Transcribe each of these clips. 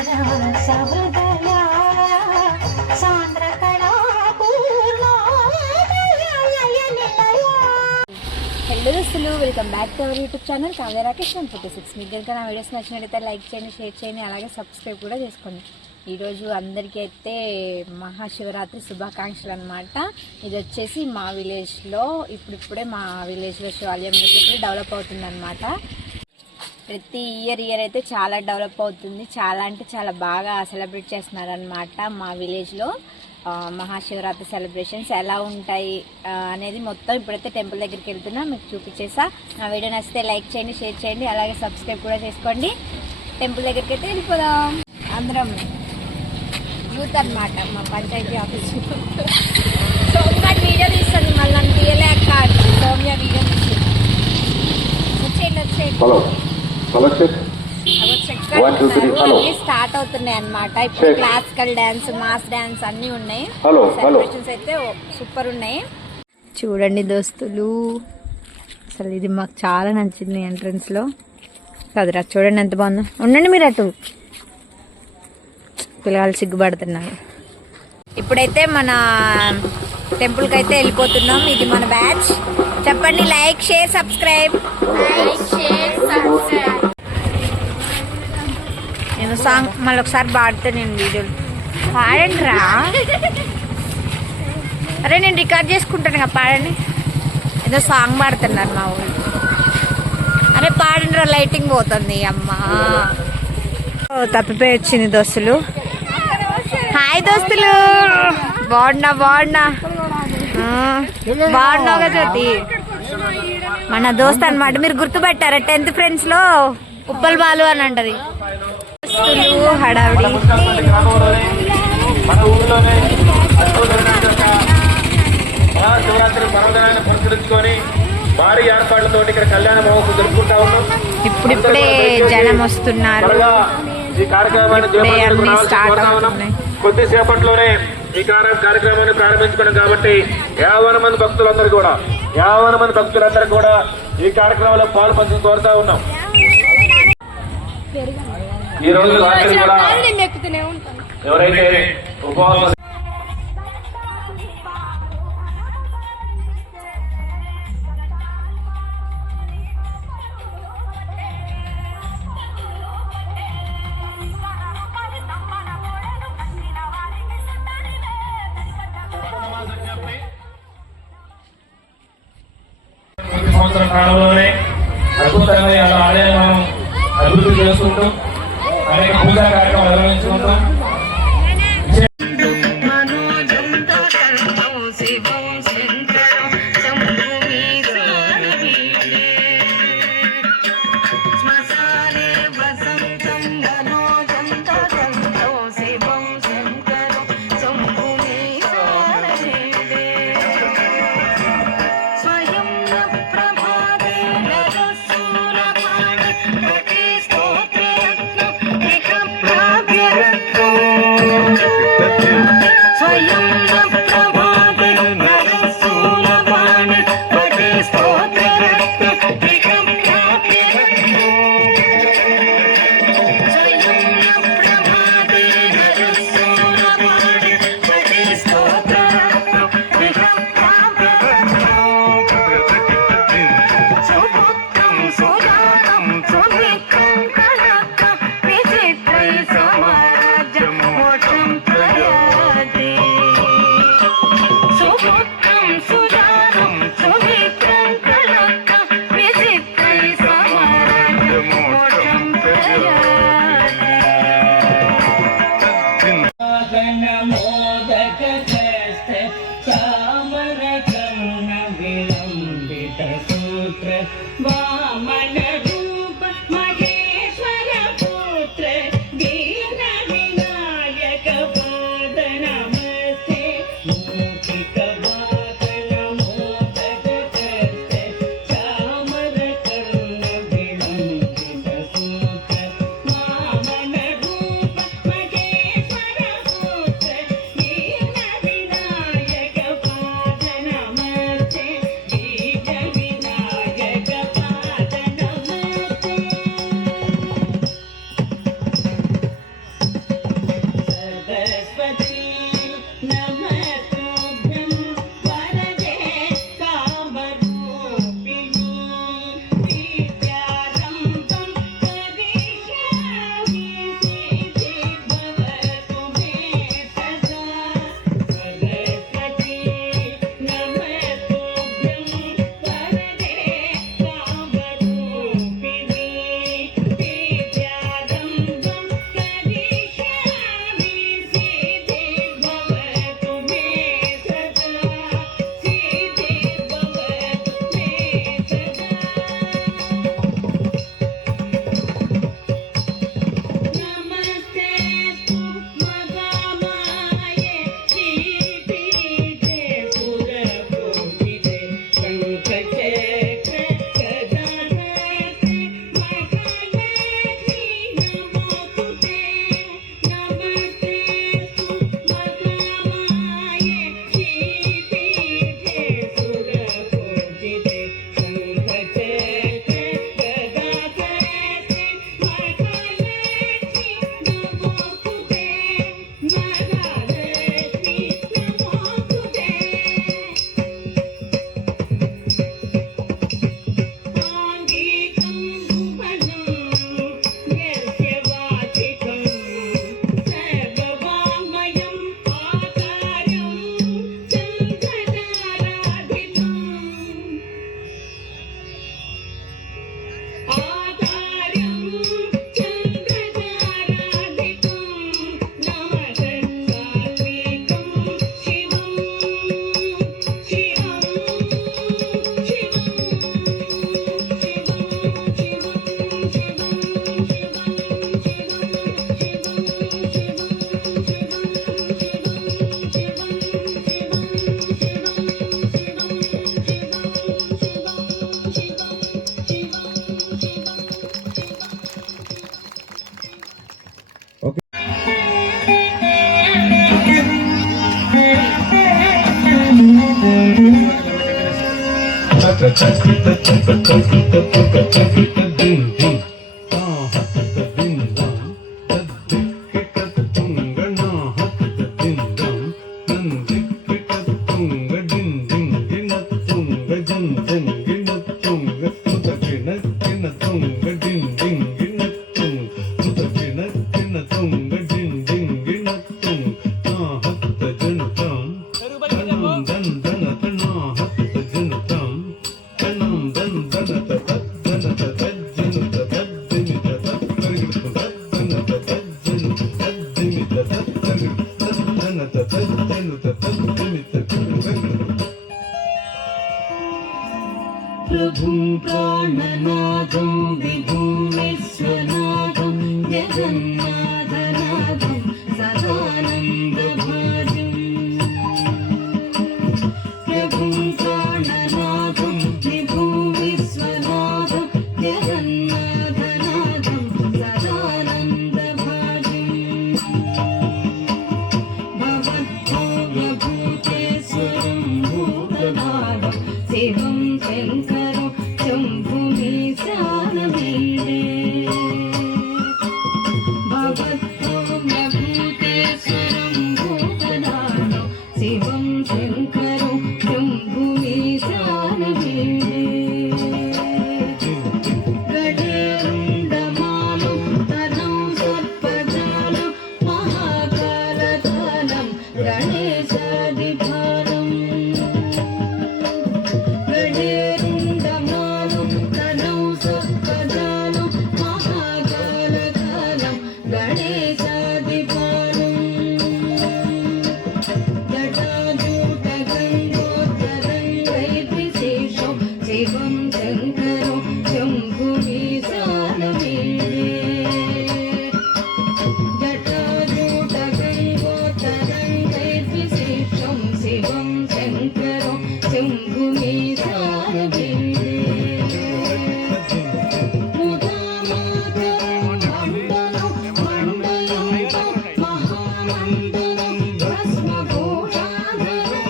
Hello దోస్తులు, welcome back to our YouTube channel Kavya Rakesh 146. మీకు కనుక నా వీడియోస్ నచ్చినట్లయితే లైక్ చేయండి, షేర్ చేయండి, అలాగే సబ్స్క్రైబ్ కూడా చేసుకోండి. ఈరోజు అందరికీ అయితే మహాశివరాత్రి శుభాకాంక్షలు అనమాట. ఇది వచ్చేసి మా విలేజ్లో ఇప్పుడిప్పుడే మా విలేజ్లో శివాలయం ఇప్పుడు డెవలప్ అవుతుంది అనమాట. ప్రతి ఇయర్ అయితే చాలా డెవలప్ అవుతుంది. చాలా అంటే చాలా బాగా సెలబ్రేట్ చేస్తున్నారు అనమాట మా విలేజ్లో. మహాశివరాత్రి సెలబ్రేషన్స్ ఎలా ఉంటాయి అనేది మొత్తం ఇప్పుడైతే టెంపుల్ దగ్గరికి వెళ్తున్నా, మీకు చూపించేసా. నా వీడియో నచ్చితే లైక్ చేయండి, షేర్ చేయండి, అలాగే సబ్స్క్రైబ్ కూడా చేసుకోండి. టెంపుల్ దగ్గరికి అయితే వెళ్ళిపోదాం. అందరం యూత్ అనమాట, మా పంచాయతీ ఆఫీస్. సౌమ్య వీడియో తీస్తుంది, మళ్ళీ తీయలేక సౌమ్య వీడియో తీస్తుంది. వచ్చేయండి. స్టార్ట్ అవుతున్నాయి అన్నమాట. ఇప్పుడు క్లాసికల్ డాన్స్, మాస్ డాన్స్ అన్ని ఉన్నాయి. సెలబ్రేషన్స్ అయితే సూపర్ ఉన్నాయి. చూడండి దోస్తులు, అసలు ఇది మాకు చాలా నచ్చింది ఎంట్రన్స్ లో కదరా. చూడండి ఎంత బాగుందో. ఉండండి మీరు, అటు పిల్లలు సిగ్గుపడుతున్నారు. ఇప్పుడైతే మన టెంపుల్ కి అయితే వెళ్ళిపోతున్నాం. ఇది మన బ్యాచ్. చెప్పండి, లైక్ షేర్ సబ్స్క్రైబ్. నేను సాంగ్ మళ్ళీ ఒకసారి పాడితే నేను వీడియోలు పాడండి రా. అరే నేను రికార్డ్ చేసుకుంటాను కదా, పాడండి. ఏదో సాంగ్ పాడుతున్నారు మా ఊళ్ళు. అరే పాడండి రా, లైటింగ్ పోతుంది. అమ్మా తప్పిపోయి వచ్చింది దోస్తులు. హాయ్ దోస్తులు, బాగున్నావు కదా జ్యోతి. మన దోస్త్ అనమాట. మీరు గుర్తుపట్టారా? 10th ఫ్రెండ్స్ లో ఉప్పల్ బాలు అని అంటది. హడావిడి శివరాత్రి పర్వదినాన్ని పురస్కరించుకొని భారీ ఏర్పాట్లతో ఇక్కడ కళ్యాణ మహోత్సవం జరుపుకుంటా ఉన్నాం. ఇప్పుడిప్పుడే జనం వస్తున్నారు. ఈ కార్యక్రమాన్ని స్టార్ట్ అవుతున్నాయి. కొద్దిసేపట్లోనే ఈ కార్యక్రమాన్ని ప్రారంభించుకున్నాం కాబట్టి 50 మంది భక్తులందరూ కూడా ఈ కార్యక్రమంలో పాల్పంచుకుని కోరుతా ఉన్నాం. ఈ రోజు రాత్రి కూడా ఎవరైతే ఉపవాసం సంవత్సరం కాలంలోనే అద్భుతంగా ఆలయం అభివృద్ధి చేసుకుంటూ అనేక పూజా కార్యక్రమాలు నిర్వహించుకుంటాం. प्रभुं प्राणनाथं विभुं विश्वनाथं जगन्नाथनाथं सदानन्दभाजम् प्रभुं प्राणनाथं विभुं विश्वनाथं जगन्नाथनाथं सदानन्दभाजम् भवद्भोगभूतेश्वरं भूतनाथं शिवं शङ्करं शम्भुमीशानवीरे भवद्भोगभूतेश्वरं भूतनाथं शिवं शङ्करं शम्भुमीशानवीरे गणेरुण्डमालं तनं सर्पजालं महाकालतलं गणेशादिभारम् गणेरुण्डमालं तनं सर्पजालं महाकालतलं गणेशादिभारम् जटाजूटगङ्गोत्तरङ्गैर्विशेषं शिवं शङ्करं शम्भुमीशानवीरे जटाजूटगङ्गोत्तरङ्गैर्विशेषं शिवं शङ्करं शम्भुमीशानवीरे मुदामातरं मण्डलं महामण्डलं भस्मभूषाधरं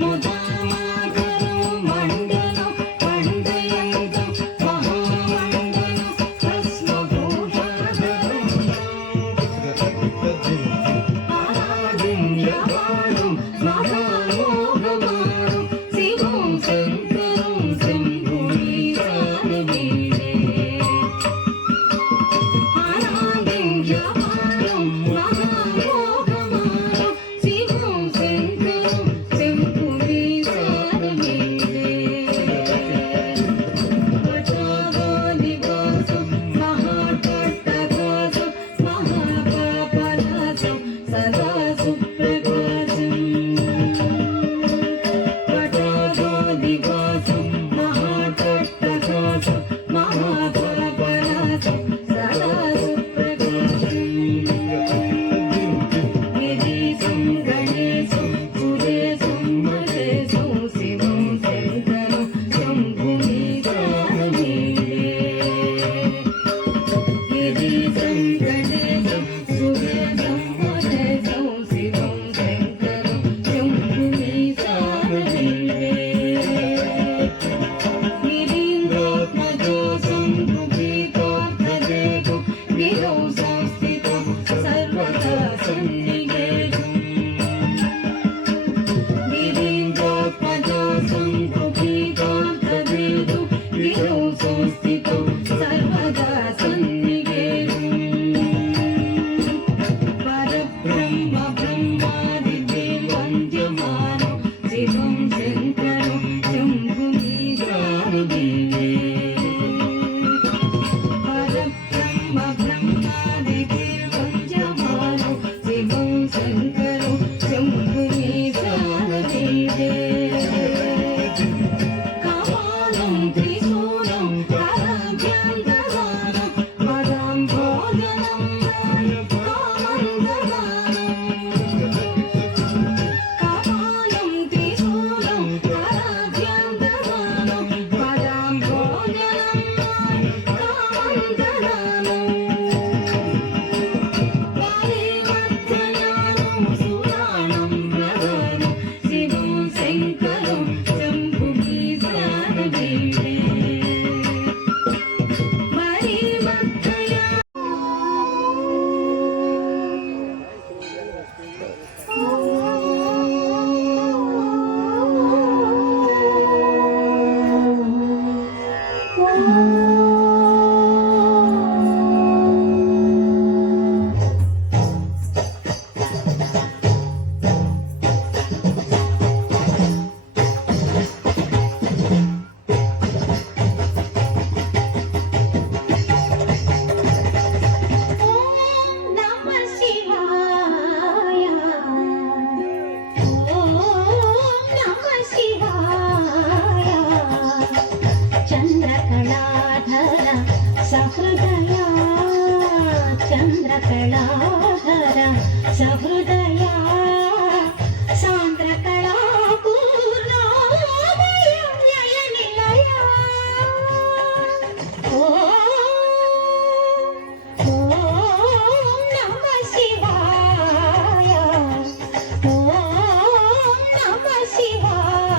मुदामातरं मण्डलं मण्डयन्तं महामण्डलं भस्मभूषाधरं आराधिं जपालं महामोहनं సాంద్రకళా పూర్ణోదయం జయ నిలయ ఓం నమః శివాయ ఓం నమః శివాయ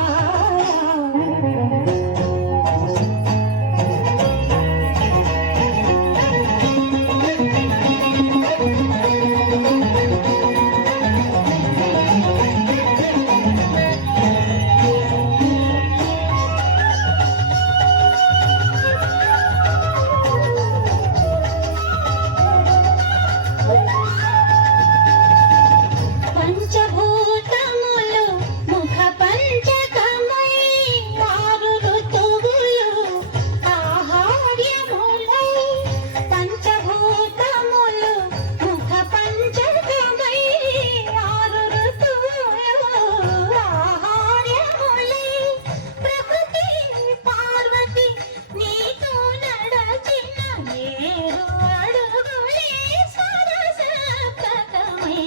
పంచభూతములు ముఖ పంచకమై ఆరు ఋతువులు ఆహార్యములై పంచభూతములు ముఖ పంచకమై ఆరు ఋతువులు ఆహార్యములై ప్రకృతి పార్వతి నీతో నడచిన ఏరు అడుగులే సరసప్రదమై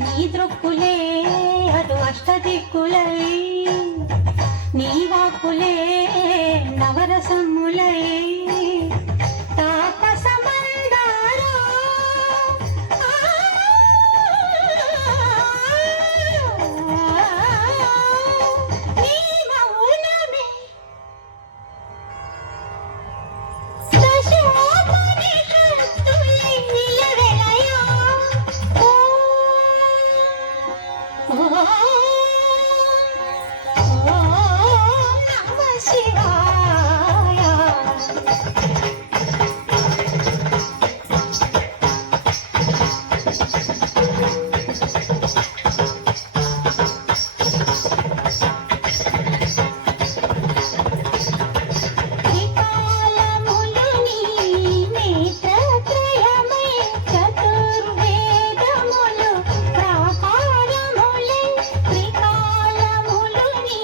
నీ దృక్కులే అటు అష్టదిక్కులై నీ వాక్కులే నవరసములై తాపసమందారా నీ మౌనమే దశోపనిషత్తులై నిలవెలయా ఓం నమః శివాయ త్రికాలములు నీ నేత్రత్రయమై చతుర్వేదములు ప్రాకారములై త్రికాలములు నీ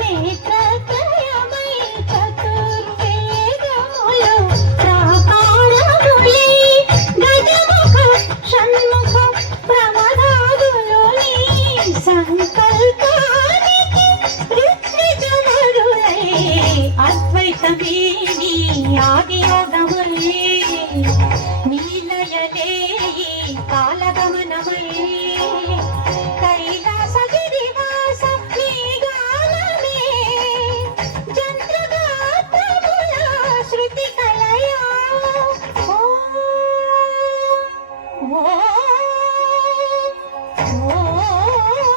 నేత్రత్రయమై చతుర్వేదములు ప్రాకారములై గజముఖ షణ్ముఖ ప్రమదాదులు నీ సంకల్పానికి ఋత్విజవరులై అద్వైతమే నీ ఆదియోగములే నీలయలే కాలగమనమై కైలాసగిరివాస నీ గానమే జంత్రగాత్రముల శృతి కలయా ఓం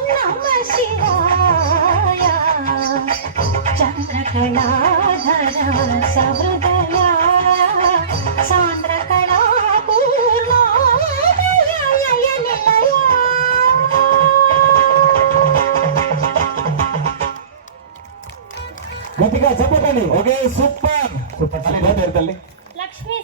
నమః శివాయ చంద్రకళాధర సహృదయ సాంద్రకళా పూర్ణోదయ నిలయ గట్టిగా చెప్పకండి. ఓకే సూపర్ సూపర్ తల్లి. లక్ష్మీ